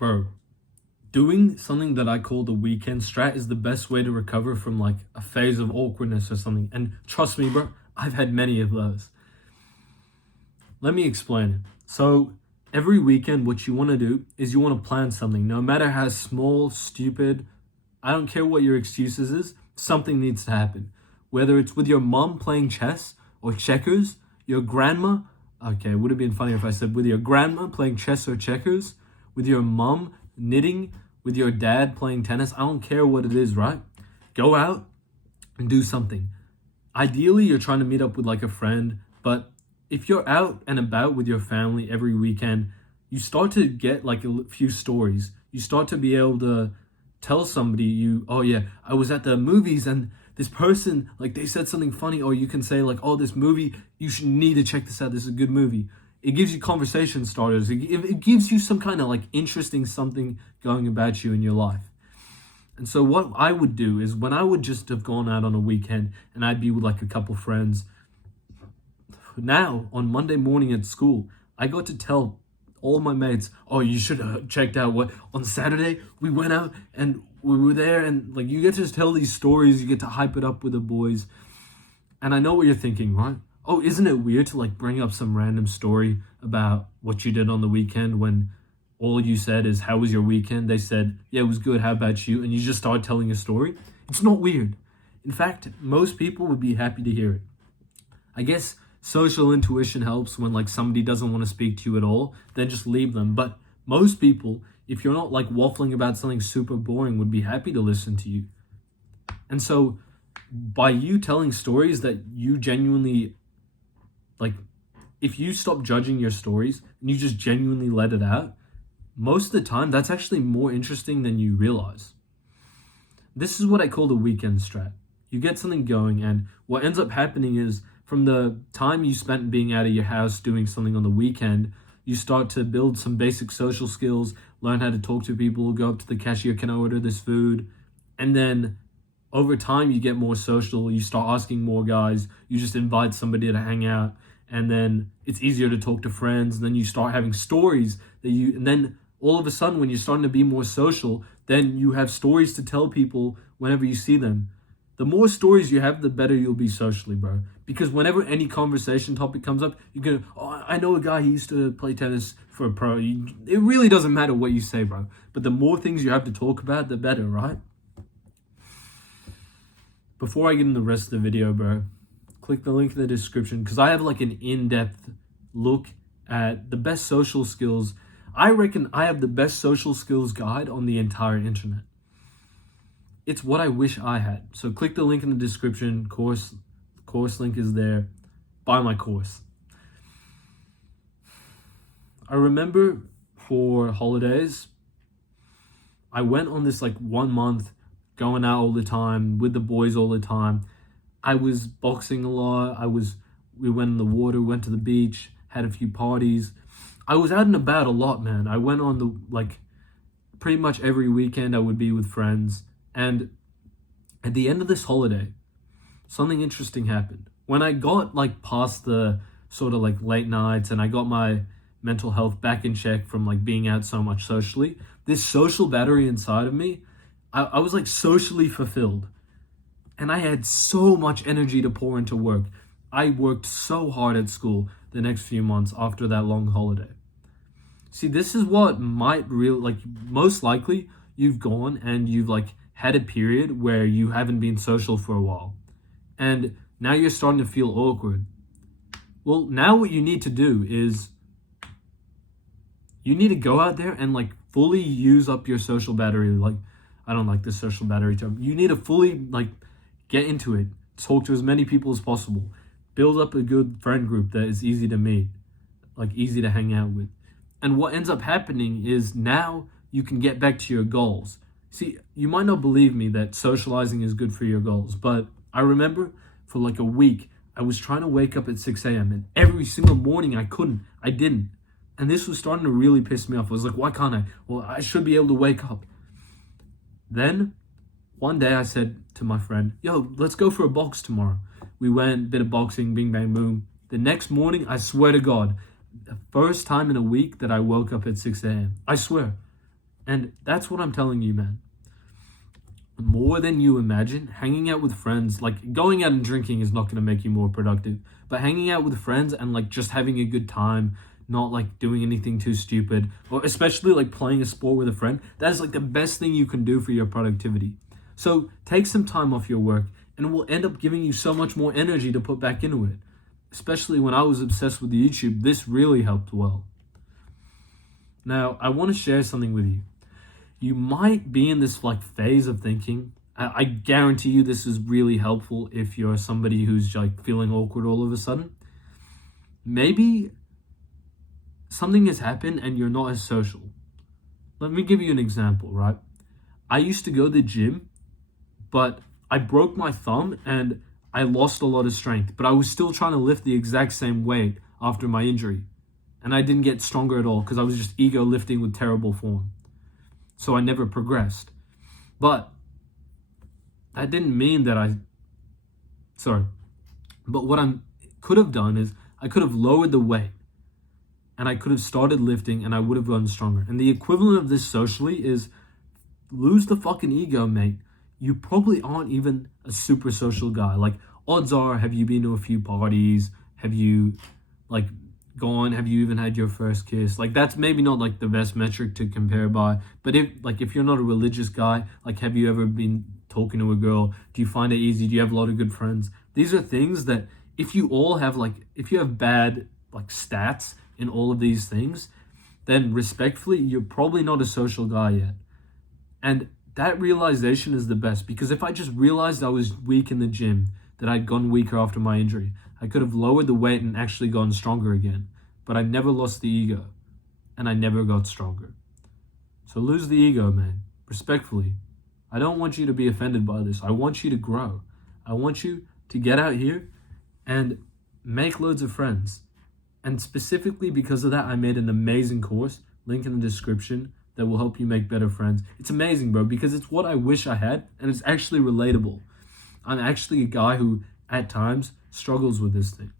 Bro, doing something that I call the weekend strat is the best way to recover from like a phase of awkwardness or something. And trust me, bro, I've had many of those. Let me explain it. So every weekend, what you want to do is you want to plan something, no matter how small, stupid, I don't care what your excuses is, something needs to happen. Whether it's with your mom playing chess or checkers, your grandma, okay, it would have been funnier if I said with your grandma playing chess or checkers, with your mom knitting, with your dad playing tennis. I don't care what it is, right? Go out and do something. Ideally, you're trying to meet up with like a friend, but if you're out and about with your family every weekend, you start to get like a few stories. You start to be able to tell somebody oh yeah, I was at the movies and this person, like they said something funny, or you can say like, oh, this movie, you should need to check this out. This is a good movie. It gives you conversation starters. It gives you some kind of like interesting something going about you in your life. And so what I would do is when I would just have gone out on a weekend and I'd be with like a couple friends, now on Monday morning at school, I got to tell all my mates, oh, you should have checked out what on Saturday we went out and we were there, and like you get to just tell these stories, you get to hype it up with the boys. And I know what you're thinking, right? Oh, isn't it weird to like bring up some random story about what you did on the weekend when all you said is, how was your weekend? They said, yeah, it was good. How about you? And you just start telling a story. It's not weird. In fact, most people would be happy to hear it. I guess social intuition helps when like somebody doesn't want to speak to you at all, then just leave them. But most people, if you're not like waffling about something super boring, would be happy to listen to you. And so by you telling stories that you genuinely like, if you stop judging your stories and you just genuinely let it out, most of the time that's actually more interesting than you realize. This is what I call the weekend strat. You get something going, and what ends up happening is from the time you spent being out of your house doing something on the weekend, you start to build some basic social skills, learn how to talk to people, go up to the cashier, can I order this food? And then over time, you get more social, you start asking more guys, you just invite somebody to hang out, and then it's easier to talk to friends, and then you start having stories and then all of a sudden, when you're starting to be more social, then you have stories to tell people whenever you see them. The more stories you have, the better you'll be socially, bro. Because whenever any conversation topic comes up, you go, oh, I know a guy, he used to play tennis for a pro. It really doesn't matter what you say, bro. But the more things you have to talk about, the better, right? Before I get in the rest of the video, bro, click the link in the description because I have like an in-depth look at the best social skills. I reckon I have the best social skills guide on the entire internet. It's what I wish I had. So click the link in the description. Course link is there. Buy my course. I remember for holidays, I went on this like 1 month, going out all the time, with the boys all the time. I was boxing a lot. We went in the water, went to the beach, had a few parties. I was out and about a lot, man. I went on pretty much every weekend I would be with friends. And at the end of this holiday, something interesting happened. When I got like past the sort of like late nights and I got my mental health back in check from like being out so much socially, this social battery inside of me, I was like socially fulfilled. And I had so much energy to pour into work. I worked so hard at school the next few months after that long holiday. See, this is what most likely you've gone and you've like had a period where you haven't been social for a while. And now you're starting to feel awkward. Well, now what you need to do is you need to go out there and like fully use up your social battery. Like, I don't like the social battery term. You need to fully like get into it. Talk to as many people as possible. Build up a good friend group that is easy to meet, like easy to hang out with. And what ends up happening is now you can get back to your goals. See, you might not believe me that socializing is good for your goals, but I remember for like a week, I was trying to wake up at 6 a.m. and every single morning I didn't. And this was starting to really piss me off. I was like, why can't I? Well, I should be able to wake up. Then one day I said to my friend, yo, let's go for a box tomorrow. We went, bit of boxing, bing, bang, boom. The next morning, I swear to God, the first time in a week that I woke up at 6 a.m. I swear. And that's what I'm telling you, man. More than you imagine, hanging out with friends, like going out and drinking is not going to make you more productive, but hanging out with friends and like just having a good time, not like doing anything too stupid, or especially like playing a sport with a friend, that's like the best thing you can do for your productivity. So take some time off your work and it will end up giving you so much more energy to put back into it. Especially when I was obsessed with the YouTube, this really helped well. Now, I want to share something with you. You might be in this like phase of thinking. I guarantee you this is really helpful if you're somebody who's like feeling awkward all of a sudden. Maybe something has happened and you're not as social. Let me give you an example, right? I used to go to the gym, but I broke my thumb and I lost a lot of strength, but I was still trying to lift the exact same weight after my injury. And I didn't get stronger at all because I was just ego lifting with terrible form. So I never progressed. But that didn't mean that but what I could have done is I could have lowered the weight and I could have started lifting and I would have gotten stronger. And the equivalent of this socially is lose the fucking ego, mate. You probably aren't even a super social guy. Like, odds are, have you been to a few parties? Have you like gone? Have you even had your first kiss? Like, that's maybe not like the best metric to compare by, but if you're not a religious guy, like, have you ever been talking to a girl? Do you find it easy? Do you have a lot of good friends? These are things that if you have bad like stats in all of these things, then respectfully, you're probably not a social guy yet. And that realization is the best, because if I just realized I was weak in the gym, that I'd gone weaker after my injury, I could have lowered the weight and actually gotten stronger again. But I never lost the ego, and I never got stronger. So lose the ego, man. Respectfully. I don't want you to be offended by this. I want you to grow. I want you to get out here and make loads of friends. And specifically because of that, I made an amazing course, link in the description, that will help you make better friends. It's amazing, bro, because it's what I wish I had, and it's actually relatable. I'm actually a guy who, at times, struggles with this thing.